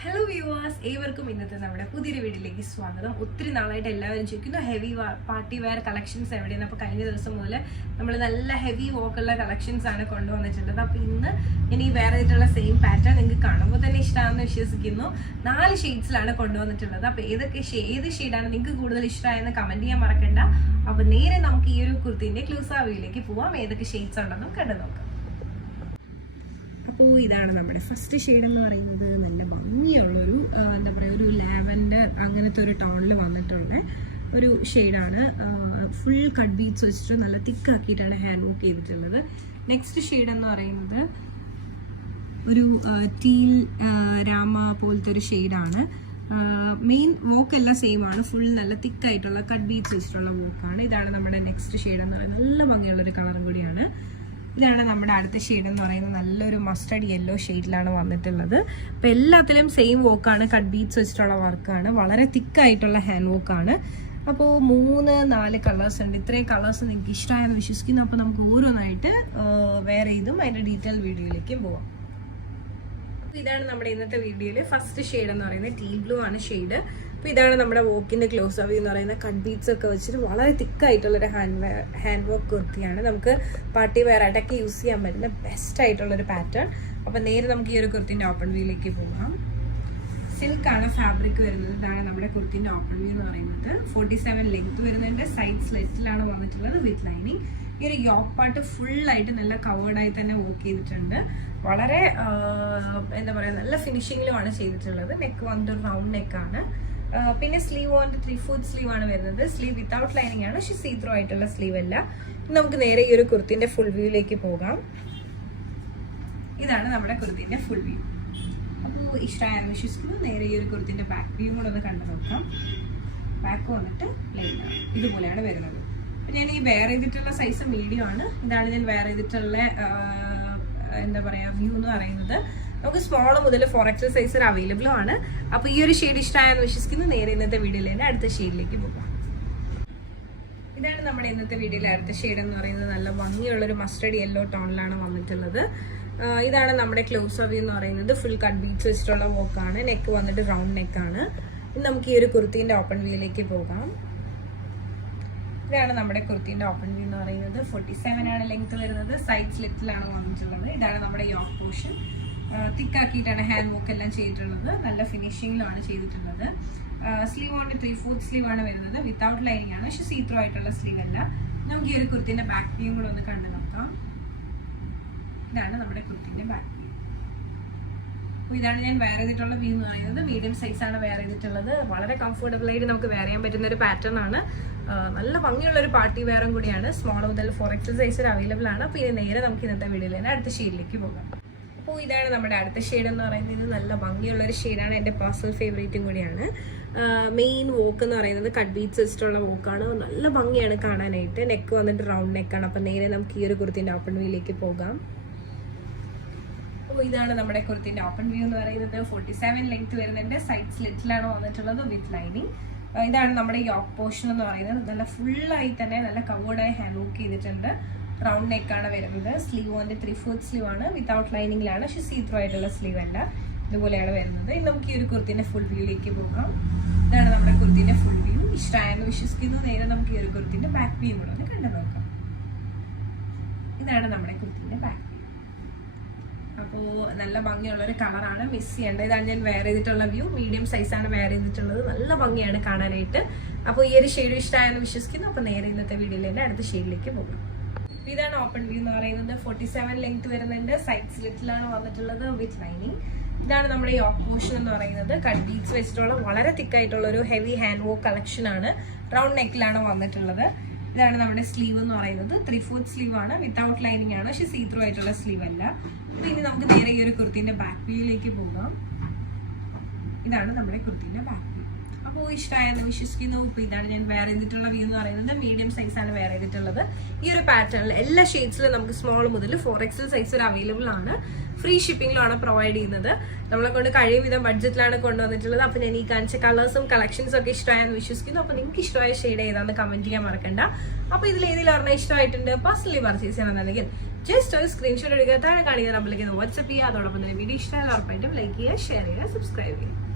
Hello viewers, ഏവർക്കും ഇന്നത്തെ നമ്മുടെ പുതിയൊരു വീഡിയോയിലേക്ക് സ്വാഗതം. ഒത്തിരി നാളായിട്ട് എല്ലാവരും ചോദിക്കുന്നു ഹെവി പാർട്ടി വെയർ കളക്ഷൻസ് എവിടെയാണ്. അപ്പോൾ കഴിഞ്ഞ ദിവസം മുതൽ നമ്മൾ നല്ല ഹെവി വർക്കുള്ള കളക്ഷൻസ് ആണ് കൊണ്ടുവന്നിട്ടുള്ളത്. അപ്പോൾ ഇന്ന് ഇനി വേറെ ആയിട്ടുള്ള സെയിം പാറ്റേൺ നിങ്ങൾക്ക് കാണുമ്പോൾ തന്നെ ഇഷ്ടമാണെന്ന് വിശ്വസിക്കുന്നു. 4 ഷെയ്ഡ്സിലാണ് കൊണ്ടുവന്നിട്ടുള്ളത്. അപ്പോൾ ഏത് ഷെയ്ഡാണ് നിങ്ങൾക്ക് കൂടുതൽ ഇഷ്ടമായെന്ന് കമൻറ്റ് ചെയ്യാൻ മറക്കണ്ട. അപ്പോൾ നേരെ നമുക്ക് ഈ ഒരു കുർത്തീൻ്റെ ക്ലൂസാവിയിലേക്ക് പോവാം. ഏതൊക്കെ ഷെയ്ഡ്സ് ഉണ്ടെന്നും കണ്ടു നോക്കാം. അപ്പോൾ ഇതാണ് നമ്മുടെ ഫസ്റ്റ് ഷെയ്ഡ് എന്ന് പറയുന്നത്. നല്ല ഭംഗിയുള്ളൊരു എന്താ പറയുക, ഒരു ലാവൻഡർ അങ്ങനത്തെ ഒരു ടോണിൽ വന്നിട്ടുള്ള ഒരു ഷെയ്ഡാണ്. ഫുൾ കട്ട് ബീഡ്സ് വെച്ചിട്ട് നല്ല തിക്കാക്കിയിട്ടാണ് ഹാൻഡ് വർക്ക് ചെയ്തിട്ടുള്ളത്. നെക്സ്റ്റ് ഷെയ്ഡ് എന്ന് പറയുന്നത് ഒരു ടീൽ രാമ പോലത്തെ ഒരു ഷെയ്ഡാണ്. മെയിൻ വോക്ക് എല്ലാം സെയിം ആണ്. ഫുൾ നല്ല തിക്കായിട്ടുള്ള കട്ട് ബീഡ്സ് വെച്ചിട്ടുള്ള വോക്കാണ്. ഇതാണ് നമ്മുടെ നെക്സ്റ്റ് ഷെയ്ഡ് എന്ന് പറയുന്നത്. നല്ല ഭംഗിയുള്ളൊരു കളറും കൂടിയാണ്. ഇതാണ് നമ്മുടെ അടുത്ത ഷെയ്ഡ് എന്ന് പറയുന്നത്. നല്ലൊരു മസ്റ്റർഡ് യെല്ലോ ഷെയ്ഡിലാണ് വന്നിട്ടുള്ളത്. അപ്പോൾ എല്ലാത്തിലും സെയിം വർക്കാണ്, കട്ട് ബീഡ്സ് വെച്ചിട്ടുള്ള വർക്കാണ്. വളരെ തിക്കായിട്ടുള്ള ഹാൻഡ് വർക്കാണ്. അപ്പോൾ 3-4 കളേഴ്സ് ഉണ്ട്. ഇത്രയും കളേഴ്സ് നിങ്ങൾക്ക് ഇഷ്ടമായെന്ന് വിശ്വസിക്കുന്നു. അപ്പോൾ നമുക്ക് ഓരോന്നായിട്ട് വേറെ ചെയ്തും അതിൻ്റെ ഡീറ്റെയിൽ വീഡിയോയിലേക്ക് പോവാം. ഇതാണ് നമ്മുടെ ഇന്നത്തെ വീഡിയോയിൽ ഫസ്റ്റ് ഷെയ്ഡ് എന്ന് പറയുന്നത്. ടീൽ ബ്ലൂ ആണ് ഷെയ്ഡ്. അപ്പോൾ ഇതാണ് നമ്മുടെ വോക്കിൻ്റെ ക്ലോസ് അവി എന്ന് പറയുന്നത്. കട്ട് ബീഡ്സ് ഒക്കെ വെച്ചിട്ട് വളരെ തിക്കായിട്ടുള്ളൊരു ഹാൻഡ് വർക്ക് കുർത്തിയാണ്. നമുക്ക് പാർട്ടി വെയർ ആയിട്ടൊക്കെ യൂസ് ചെയ്യാൻ പറ്റുന്ന ബെസ്റ്റ് ആയിട്ടുള്ളൊരു പാറ്റേൺ. അപ്പോൾ നേരെ നമുക്ക് ഈ ഒരു കുർത്തിൻ്റെ ഓപ്പൺ വ്യൂയിലേക്ക് പോകാം. സിൽക്കാണ് ഫാബ്രിക് വരുന്നത്. ഇതാണ് നമ്മുടെ കുർത്തിൻ്റെ ഓപ്പൺ വ്യൂ എന്ന് പറയുന്നത്. 47 ലെങ്ത് വരുന്നുണ്ട്. സൈഡ് സ്ലെറ്റിലാണ് വന്നിട്ടുള്ളത് വിത്ത് ലൈനിങ്. ഈ ഒരു യോക്ക് പാർട്ട് ഫുള്ളായിട്ട് നല്ല കവേർഡായി തന്നെ വർക്ക് ചെയ്തിട്ടുണ്ട്. വളരെ എന്താ പറയുക, നല്ല ഫിനിഷിങ്ങിലുമാണ് ചെയ്തിട്ടുള്ളത്. നെക്ക് വന്നിട്ട് റൗണ്ട് നെക്കാണ്. പിന്നെ സ്ലീവ് വന്നിട്ട് 3/4 സ്ലീവ് ആണ് വരുന്നത്. സ്ലീവ് വിത്തൗട്ട് ലൈനിങ് ആണ്, പക്ഷെ സീ ത്രൂ ആയിട്ടുള്ള സ്ലീവ് അല്ല. നമുക്ക് നേരെ ഈ ഒരു കുർത്തിൻ്റെ ഫുൾ വ്യൂയിലേക്ക് പോകാം. ഇതാണ് നമ്മുടെ കുർത്തിൻ്റെ ഫുൾ വ്യൂ. അപ്പോൾ ഇഷ്ടമായെന്ന് വിശ്വസിക്കുന്നു. നേരെ ഈ ഒരു കുർത്തിൻ്റെ ബാക്ക് വ്യൂ കൂടെ ഒന്ന് കണ്ടു നോക്കാം. ബാക്ക് വന്നിട്ട് പ്ലെയിനാണ്, ഇതുപോലെയാണ് വരുന്നത്. അപ്പോൾ ഞാൻ ഈ വെയർ ചെയ്തിട്ടുള്ള സൈസ് മീഡിയം ആണ്. ഇതാണ് ഞാൻ വെയർ ചെയ്തിട്ടുള്ള എന്താ പറയുക വ്യൂ എന്ന് പറയുന്നത്. നമുക്ക് സ്മോൾ മുതൽ 4XL സൈസ് അവൈലബിൾ ആണ്. അപ്പോൾ ഈ ഒരു ഷെയ്ഡ് ഇഷ്ടമായെന്ന് വിശ്വസിക്കുന്നു. നേരെ ഇന്നത്തെ വീഡിയോയിൽ തന്നെ അടുത്ത ഷെയ്ഡിലേക്ക് പോകാം. ഇതാണ് നമ്മുടെ ഇന്നത്തെ വീഡിയോയിലെ അടുത്ത ഷെയ്ഡ് എന്ന് പറയുന്നത്. നല്ല ഭംഗിയുള്ളൊരു മസ്റ്റർഡ് യെല്ലോ ടോണിലാണ് വന്നിട്ടുള്ളത്. ഇതാണ് നമ്മുടെ ക്ലോസ് വ്യൂ എന്ന് പറയുന്നത്. ഫുൾ കട്ട് ബീഡ്സ് വെച്ചിട്ടുള്ള വർക്കാണ്. നെക്ക് വന്നിട്ട് റൗണ്ട് നെക്കാണ്. ഇനി നമുക്ക് ഈ ഒരു കുർത്തീൻ്റെ ഓപ്പൺ വ്യൂയിലേക്ക് പോകാം. ഇതാണ് നമ്മുടെ കുർത്തീൻ്റെ ഓപ്പൺ വ്യൂ എന്ന് പറയുന്നത്. 47 ആണ് ലെങ്ത് വരുന്നത്. സൈഡ് സ്ലിറ്റിലാണ് വന്നിട്ടുള്ളത്. ഇതാണ് നമ്മുടെ യോക്ക് പോർഷൻ. തിക്കാക്കിയിട്ടാണ് ഹാൻഡ് വർക്ക് എല്ലാം ചെയ്തിട്ടുള്ളത്. നല്ല ഫിനിഷിങ്ങിലാണ് ചെയ്തിട്ടുള്ളത്. സ്ലീവ് കൊണ്ട് 3/4 സ്ലീവ് ആണ് വരുന്നത്. വിത്തൗട്ട് ലൈനിങ് ആണ്, പക്ഷെ സീ ത്രൂ ആയിട്ടുള്ള സ്ലീവ് അല്ല. നമുക്ക് ഈ ഒരു കുർത്തീൻ്റെ ബാക്ക് വ്യൂ കൂടെ ഒന്ന് കണ്ടു നോക്കാം. ഇതാണ് നമ്മുടെ കുർത്തീൻ്റെ ബാക്ക് വ്യൂ. അപ്പോൾ ഇതാണ് ഞാൻ വെയർ ചെയ്തിട്ടുള്ള വ്യൂ എന്ന് പറയുന്നത്. മീഡിയം സൈസാണ് വെയർ ചെയ്തിട്ടുള്ളത്. വളരെ കംഫർട്ടബിൾ ആയിട്ട് നമുക്ക് വെയർ ചെയ്യാൻ പറ്റുന്ന ഒരു പാറ്റേൺ ആണ്. നല്ല ഭംഗിയുള്ളൊരു പാർട്ടി വെയറും കൂടിയാണ്. സ്മോൾ മുതൽ 4XL സൈസ് അവൈലബിൾ ആണ്. അപ്പോൾ ഇത് നേരെ നമുക്ക് ഇന്നത്തെ വീഡിയോയിൽ തന്നെ അടുത്ത ഷെയ്ഡിലേക്ക് പോകാം. അപ്പോൾ ഇതാണ് നമ്മുടെ അടുത്ത ഷെയ്ഡ് എന്ന് പറയുന്നത്. ഇത് നല്ല ഭംഗിയുള്ളൊരു ഷെയ്ഡാണ്. എൻ്റെ പേഴ്സണൽ ഫേവറേറ്റും കൂടിയാണ്. മെയിൻ വോക്ക് എന്ന് പറയുന്നത് കട്ട് ബീഡ്സ് വെച്ചിട്ടുള്ള വോക്കാണ്. നല്ല ഭംഗിയാണ് കാണാനായിട്ട്. നെക്ക് വന്നിട്ട് റൗണ്ട് നെക്കാണ്. അപ്പോൾ നേരെ നമുക്ക് ഈ ഒരു കുർത്തിൻ്റെ ഓപ്പൺ വ്യൂയിലേക്ക് പോകാം. അപ്പോൾ ഇതാണ് നമ്മുടെ കുർത്തിൻ്റെ ഓപ്പൺ വ്യൂ എന്ന് പറയുന്നത്. 47 ലെങ്ത് വരുന്നുണ്ട്. സൈഡ് സ്ലിറ്റിലാണ് വന്നിട്ടുള്ളത് വിത്ത് ലൈനിങ്. ഇതാണ് നമ്മുടെ യോക്ക് പോർഷൻ എന്ന് പറയുന്നത്. നല്ല ഫുള്ളായി തന്നെ നല്ല കവേർഡായി ഹാൻഡ് വർക്ക് ചെയ്തിട്ടുണ്ട്. റൗണ്ട് നെക്കാണ് വരുന്നത്. സ്ലീവ് വന്നിട്ട് 3/4 സ്ലീവ് ആണ്. വിത്തൗട്ട് ലൈനിങ്ങിലാണ്, പക്ഷെ സീ ത്രൂ ആയിട്ടുള്ള സ്ലീവ് അല്ല. ഇതുപോലെയാണ് വരുന്നത്. ഇനി നമുക്ക് ഈ ഒരു കുർത്തിൻ്റെ ഫുൾ വ്യൂയിലേക്ക് പോകാം. ഇതാണ് നമ്മുടെ കുർത്തിൻ്റെ ഫുൾ വ്യൂ. ഇഷ്ടമായെന്ന് വിശ്വസിക്കുന്നു. നേരെ നമുക്ക് ഈ ഒരു കുർത്തിൻ്റെ ബാക്ക് വ്യൂ കൂടെ ഒന്ന് കണ്ടു നോക്കാം. ഇതാണ് നമ്മുടെ കുർത്തിൻ്റെ ബാക്ക് വ്യൂ. അപ്പോൾ നല്ല ഭംഗിയുള്ളൊരു കളറാണ്, മിസ് ചെയ്യേണ്ട. ഇതാണ് ഞാൻ വെയർ ചെയ്തിട്ടുള്ള വ്യൂ. മീഡിയം സൈസാണ് വെയർ ചെയ്തിട്ടുള്ളത്. നല്ല ഭംഗിയാണ് കാണാനായിട്ട്. അപ്പോൾ ഈ ഒരു ഷെയ്ഡ് ഇഷ്ടമായെന്ന് വിശ്വസിക്കുന്നു. അപ്പോൾ നേരെ ഇന്നത്തെ വീഡിയോയിൽ തന്നെ അടുത്ത ഷെയ്ഡിലേക്ക് പോകാം. ഇതാണ് ഓപ്പൺ വ്യൂ എന്ന് പറയുന്നത്. 47 ലെങ്ത് വരുന്നുണ്ട്. സൈഡ് സ്ലിറ്റിലാണ് വന്നിട്ടുള്ളത് വിത്ത് ലൈനിങ്. ഇതാണ് നമ്മുടെ യോക്ക് പോർഷൻ എന്ന് പറയുന്നത്. കട്ട് ബീഡ്സ് വെച്ചിട്ടുള്ള വളരെ തിക്കായിട്ടുള്ള ഒരു ഹെവി ഹാൻഡ് വർക്ക് കളക്ഷൻ ആണ്. റൗണ്ട് നെക്കിലാണ് വന്നിട്ടുള്ളത്. ഇതാണ് നമ്മുടെ സ്ലീവ് എന്ന് പറയുന്നത്. 3/4 സ്ലീവ് ആണ്. വിത്തൗട്ട് ലൈനിങ് ആണ്, പക്ഷെ സീ ത്രൂ ആയിട്ടുള്ള സ്ലീവ് അല്ല. ഇനി നമുക്ക് നേരെ ഈ ഒരു കുർത്തിൻ്റെ ബാക്ക് വ്യൂയിലേക്ക് പോകാം. ഇതാണ് നമ്മുടെ കുർത്തിൻ്റെ ബാക്ക് വ്യൂ. അപ്പോൾ ഇഷ്ടമായെന്ന് വിശ്വസിക്കുന്നു. ഇപ്പോൾ ഇതാണ് ഞാൻ വെയർ ചെയ്തിട്ടുള്ള വ്യൂ എന്ന് പറയുന്നത്. മീഡിയം സൈസാണ് വെയർ ചെയ്തിട്ടുള്ളത്. ഈ ഒരു പാറ്റേണിൽ എല്ലാ ഷെയ്ഡ്സിലും നമുക്ക് സ്മോൾ മുതൽ 4XL സൈസ് ഒരു അവൈലബിൾ ആണ്. ഫ്രീ ഷിപ്പിംഗിലാണ് പ്രൊവൈഡ് ചെയ്യുന്നത്. നമ്മളെ കൊണ്ട് കഴിയും വിധം ബഡ്ജറ്റിലാണ് കൊണ്ടുവന്നിട്ടുള്ളത്. അപ്പോൾ ഞാൻ ഈ കാണിച്ച കളേഴ്സും കളക്ഷൻസും ഒക്കെ ഇഷ്ടമായെന്ന് വിശ്വസിക്കുന്നു. അപ്പോൾ നിങ്ങൾക്ക് ഇഷ്ടമായ ഷെയ്ഡ് ഏതാണെന്ന് കമൻറ്റ് ചെയ്യാൻ മറക്കണ്ട. അപ്പോൾ ഇതിൽ ഏതെങ്കിലും ഒരെണ്ണം ഇഷ്ടമായിട്ടുണ്ട് പേഴ്സണലി പർച്ചേസ് ചെയ്യണമെന്നുണ്ടെങ്കിൽ ജസ്റ്റ് ഒരു സ്ക്രീൻഷോട്ട് എടുക്കുക, താഴെ കാണിക്കുന്ന നമ്പറിലേക്ക് വാട്സ്ആപ്പ് ചെയ്യുക. അതോടൊപ്പം തന്നെ വീഡിയോ ഇഷ്ടമായ ഉറപ്പായിട്ടും ലൈക്ക് ചെയ്യുക, ഷെയർ ചെയ്യുക, സബ്സ്ക്രൈബ് ചെയ്യുക.